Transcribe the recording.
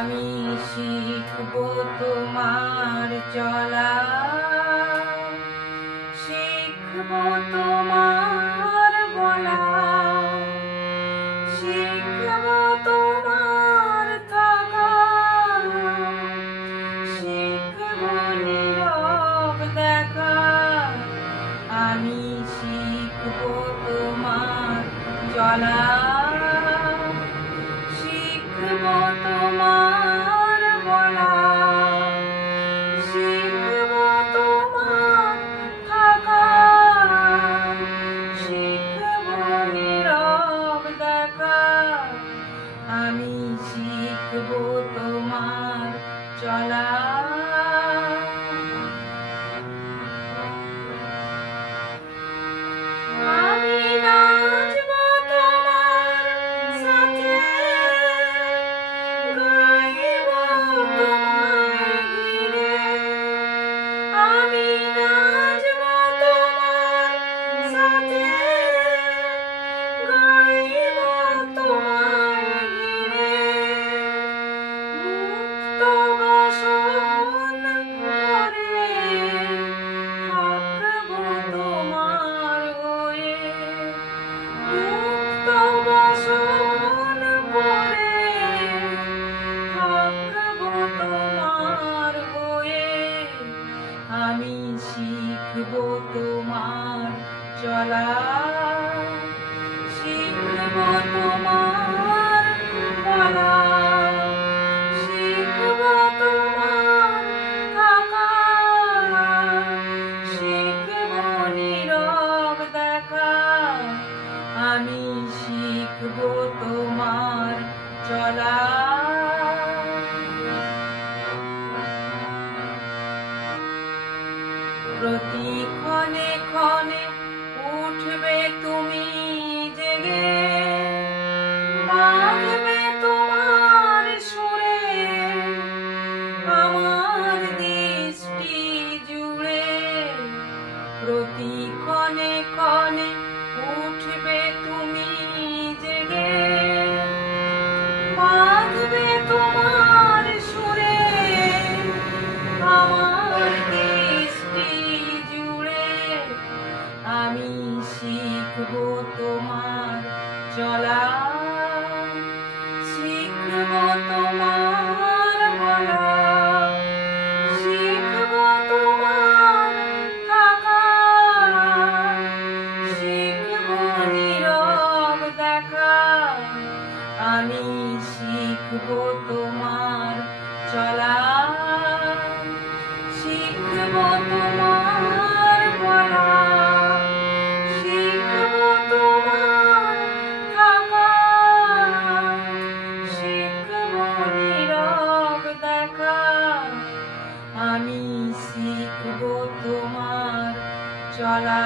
আমি শিখব তোমার চলা, শিখব তোমার বলা, শিখব তোমার থাকা, শিখব নীরব দেখা। আমি শিখব তোমার চলা, শিখব তোমার বলা, শিখব তোমার থাকা, শিখব নীরব দেখা। আমি শিখব তোমার চলা। আমি শিখব তোমার চলা, শিখব তোমার বলা, শিখব তোমার থাকা, শিখব নীরব দেখা। আমি শিখব তোমার চলা। প্রতি ক্ষণে ক্ষণে উঠবে তুমি জেগে, বাঁধবে তোমার সুরে আমার দৃষ্টি জুড়ে। প্রতি ক্ষণে ক্ষণে উঠবে তুমি জেগে, বাঁধবে তোমার সুরে আমার দৃষ্টি জুড়ে। আমি শিখব তোমার চলা, শিখব তোমার বলা, শিখব তোমার থাকা, শিখব নীরব দেখা। আমি শিখব তোমার চলা, শিখব তোমার বলা, শিখব তোমার থাকা, শিখব নীরব দেখা। আমি শিখব তোমার চলা।